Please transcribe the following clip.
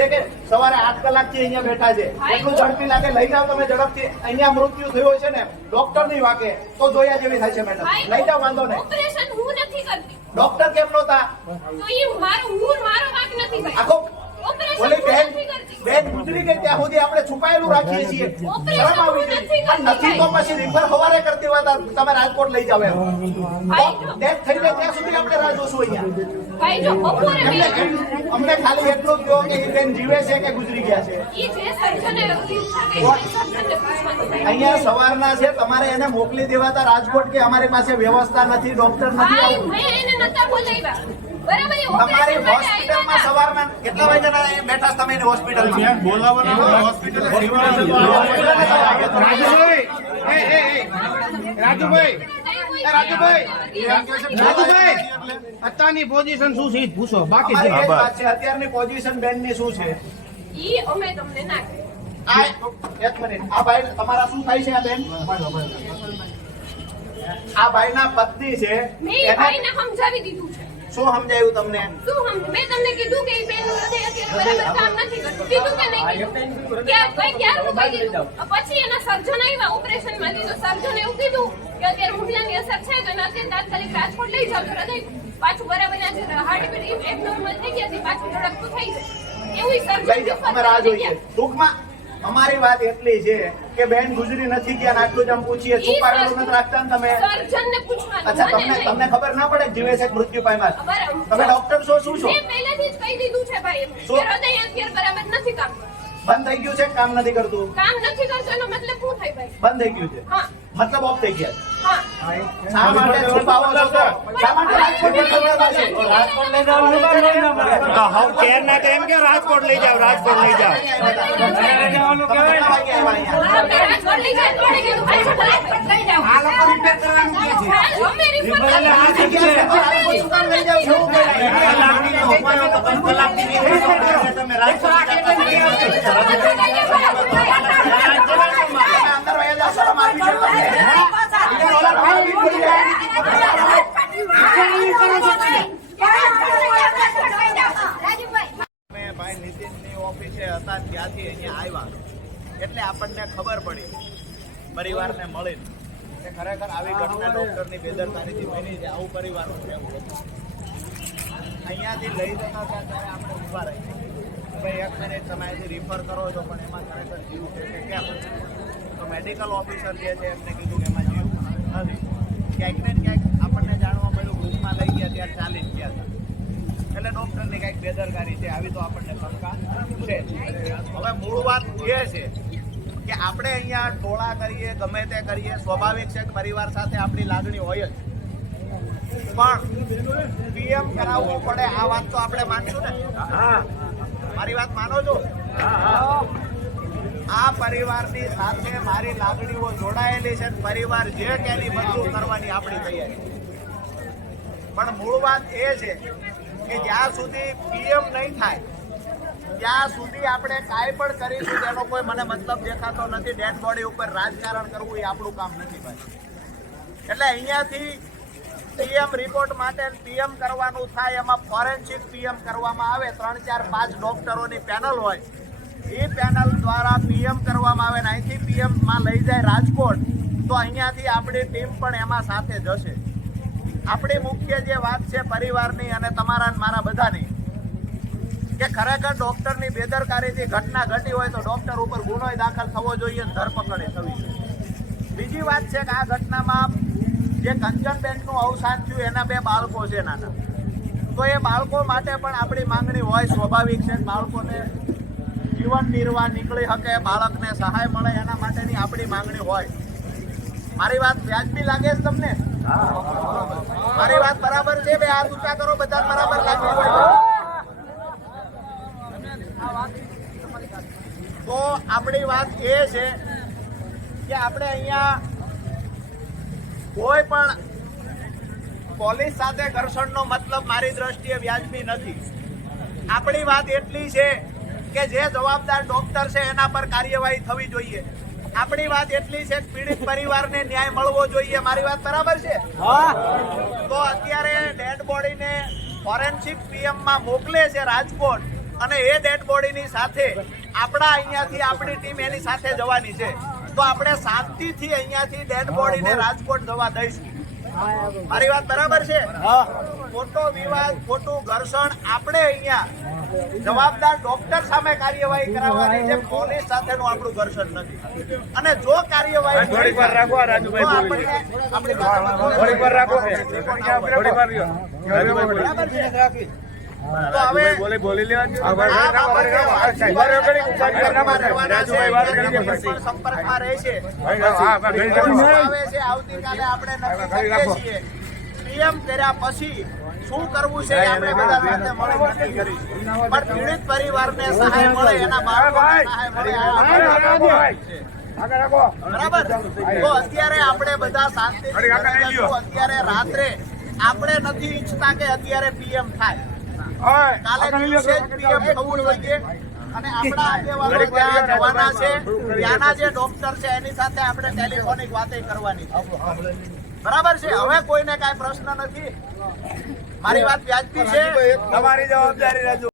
છે કે સવારે 8 કલાકથી અહીંયા બેઠા છે, એટલું ઝડપી લાગે લઈ જાઓ તમે ઝડપથી. અહીંયા મૃત્યુ થયો છે ને ડોક્ટર ની વાકે તો જોયા જેવી થાય છે મેડમ. લઈ જાઓ, વાંધો નહીં. ઓપરેશન હું નથી કરતી. ડોક્ટર કેમ નહોતા? તો ઈ મારો વાક નથી ભાઈ. આખો ઓપરેશન ઓલી હું બેન નથી કરતી. બેન ગુજરી ગઈ ત્યાં સુધી આપણે છુપાયેલું રાખીએ છીએ. ઓપરેશન શરમ આવવી હું જોઈએ. નથી કરતી. નથી તો પછી રિફર હવારે કરતી હોય તો તમે રાજકોટ લઈ જાવ એમ. ડેથ થઈ જાય ત્યાં સુધી આપણે રાહ જોશું અહીંયા. ભાઈ જો બપોરે અમને ખાલી એટલું જ કહો કે એ બેન જીવે છે કે ગુજરી ગયા છે. ઈ જે સર્જને સર્જને પૂછવાનું. અહીંયા સવારના છે, તમારે એને મોકલી દેવાતા રાજકોટ કે અમારી પાસે વ્યવસ્થા નથી, ડોક્ટર નથી. ભાઈ આવું મેં એને નતા બોલાવ્યા. બરાબર એ તમારી ઓપરેશન માટે હોસ્પિટલમાં આવ્યા સવારના કેટલા વાગ્યાના બેઠા તમે એની હોસ્પિટલમાં? બોલાવવાના હોસ્પિટલ રાજુભાઈ અત્યારની પોઝિશન શું છે પૂછો બાકી અમારી એ જ વાત છે. અત્યારની પોઝિશન બેનની શું છે? ઈ અમે તમને ના કહીએ. એક મિનિટ, આ ભાઈ તમારા શું થાય છે? આ બેન આ ભાઈના પત્ની છે. મેં એને ભાઈને સમજાવી દીધું છે. શું સમજાયું તમને? મેં તમને કીધું કે ઈ બેનનું હૃદય અત્યારે બરાબર કામ નથી કરતું. કીધું કે નહીં કીધું? ક્યારનું કહી દીધું? પછી એના સર્જન આવ્યા ઓપરેશનમાંથી, તો સર્જને એવું કીધું કે અત્યારે હુમલાની અસર છે તો એને અત્યારે તાત્કાલિક રાજકોટ લઈ જાવ તો હૃદય પાછું બરાબર ના હાર્ટબીટ એબનોર્મલ થઈ ગયા છે, પાછું ઝડપતું થઈ જાય એવું લઈ સર્જન જાઓ, અમે રાહ જોઈએ. ટૂંકમાં અમારી વાત એટલી છે કે બેન ગુજરી નથી ગયા ને આટલું જ આમ પૂછીએ. છુપાવેલું નથી રાખતા ને તમે. સર્જનને પૂછવાનું. અચ્છા, મને તમને નહીં. તમને ખબર ના પડે કે જીવે છે કે મૃત્યુ પામ્યા છે? બરાબર. તમે ડોક્ટર છો શું છો? મેં પહેલેથી જ કહી દીધું છે ભાઈ એમને શું? કે હૃદય અત્યારે બરાબર નથી કામ કરતું. બંધ થઈ ગયું છે કે કામ નથી કરતું? કામ નથી કરતું એનો મતલબ શું થાય ભાઈ? બંધ થઈ ગયું છે, હા મતલબ ઓફ થઈ ગયા. હા શા માટે છુપાવો છો? શા માટે રાજકોટ મોકલવાના છે? તો હવે કેરના તો એમ કે રાજકોટ લઈ જાવ રાજકોટ લઈ જાવ તમે કેટલા વાગે આવ્યા અહીંયા? આપણે રાજકોટ લઈ જાય થોડે કીધું પાછું રાજકોટ લઈ જાઓ. આ લોકો રિપેર કરવાનું કહે છે અમે રિપોર્ટ આ જગ્યા છે, તો રાજકોટ શું કામ લઈ જાવ છો? તમે રાજકોટ અંદર વયા જાઓ, શરમ આવી છે તમને? અમે ભાઈ નીતિનની ઓફિસે હતા ત્યાંથી અહીંયા આવ્યા એટલે આપણને ખબર પડી પરિવારને મળીને કે ખરેખર આવી ઘટના ડોક્ટરની બેદરકારીથી બની છે. આવું પરિવારનું રહેવું હતું. અહીંયાથી લઈ જતા હતા ત્યારે આપણે ઊભા રહીએ ભાઈ એક મિનિટ તમે અહીંથી રિફર કરો છો પણ એમાં ખરેખર જીવ છે કે કેમ? તો મેડિકલ ઓફિસર જે છે એમને કીધું કે એમાં જીવ નથી. ક્યાંક ને ક્યાંક આપણને જાણવા મળ્યું ગ્રુપમાં લઈ ગયા ત્યારે ચાલી જ ગયા હતા. એટલે ડોક્ટરની કંઈક બેદરકારી છે આવી તો આપણને શંકા છે. હવે મૂળ વાત એ છે કે આપણે અહીંયા ટોળા કરીએ ગમે તે કરીએ સ્વાભાવિક છે કે પરિવાર સાથે આપણી લાગણી હોય જ, પણ પીએમ કરાવવું પડે આ વાત તો આપણે માનશું ને? મારી વાત માનો છો? આ પરિવારની સાથે મારી લાગણીઓ જોડાયેલી છે. પરિવાર જે કેની મંજૂર કરવાની આપણી તૈયારી. પણ મૂળ વાત એ છે કે જ્યાં સુધી પીએમ નહીં થાય ત્યાં સુધી આપણે કાંઈ પણ કરીશું તેનો કોઈ મને મતલબ દેખાતો નથી. ડેડ બોડી ઉપર રાજકારણ કરવું એ આપણું કામ નથી ભાઈ. એટલે અહીંયાથી પીએમ રિપોર્ટ માટે પીએમ કરવાનું થાય એમાં ફોરેન્સિક પીએમ કરવામાં આવે. 3, 4, 5 ડોક્ટરોની પેનલ હોય એ પેનલ દ્વારા પીએમ કરવામાં આવે ને અહીંથી પીએમમાં લઈ જાય રાજકોટ તો અહીંયાથી આપણી ટીમ પણ એમાં સાથે જશે. આપણી મુખ્ય જે વાત છે પરિવારની અને તમારા મારા બધાની કે ખરેખર ડોક્ટરની બેદરકારીથી ઘટના ઘટી હોય તો ડોક્ટર ઉપર ગુનો દાખલ થવો જોઈએ, ધરપકડ થવી જોઈએ. બીજી વાત છે કે આ ઘટનામાં જે કંચનબેનનું અવસાન થયું એના 2 બાળકો છે નાના, તો એ બાળકો માટે પણ આપણી માંગણી હોય. સ્વાભાવિક છે બાળકોને જીવન નિર્વાહ નીકળી શકે, બાળકને સહાય મળે એના માટેની આપણી માંગણી હોય. મારી વાત વ્યાજબી લાગે છે તમને? મારી વાત બરાબર છે? બે હાથ ઊંચા કરો, બધા બરાબર લાગી હોય તો આપણી વાત એ છે કે આપણે અહીંયા કોઈ પણ પોલીસ સાથે ઘર્ષણનો મતલબ મારી દ્રષ્ટિએ વ્યાજબી નથી. આપણી વાત એટલી છે કે જે જવાબદાર ડોક્ટર છે એના પર કાર્યવાહી થવી જોઈએ. આપણી વાત એટલી છે કે પીડિત પરિવારને ન્યાય મળવો જોઈએ. મારી વાત બરાબર છે? તો અત્યારે ડેડ બોડીને ફોરેન્સિક પીએમમાં મોકલે છે રાજકોટ અને એ ડેડ બોડીની સાથે આપણા અહીંયાથી આપણી ટીમ એની સાથે જવાની છે. તો આપણે શાંતિથી અહીંયાથી ડેડ બોડીને રાજકોટ જવા દઈશું. મારી વાત બરાબર છે? ખોટો વિવાદ, ખોટું ઘર્ષણ આપણે અહીંયા જવાબદાર ડોક્ટર સામે કાર્યવાહી કરાવવાની છે. પોલીસ સાથેનું આપણું ઘર્ષણ નથી. અને જો કાર્યવાહી થોડીક વાર રાખો રાજુભાઈ, થોડીક વાર રાખો, થોડીક વાર રહ્યો. બરાબર છે. તો હવે બોલી લેવા સંપર્કમાં રહેશે. આવે છે આવતીકાલે આપણે નક્કી કરીએ છીએ. પીએમ કર્યા પછી શું કરવું છે એ આપણે બધા સાથે મળી નક્કી કરીશું. પણ પીડિત પરિવારને સહાય મળે, એના બાળકોને સહાય મળે, બરાબર. તો અત્યારે આપણે બધા શાંતિથી અત્યારે રાત્રે આપણે નથી ઈચ્છતા કે અત્યારે પીએમ થાય. કાલે દિવસે જ પીએમ થવું જોઈએ. અને આપણા આગેવાનો ત્યાં જવાના છે, ત્યાંના જે ડોક્ટર છે એની સાથે આપણે ટેલિફોનિક વાતે કરવાની છે. બરાબર છે? હવે કોઈને કાંઈ પ્રશ્ન નથી. મારી વાત વ્યાજબી છે? તમારી જવાબદારી રાજુ.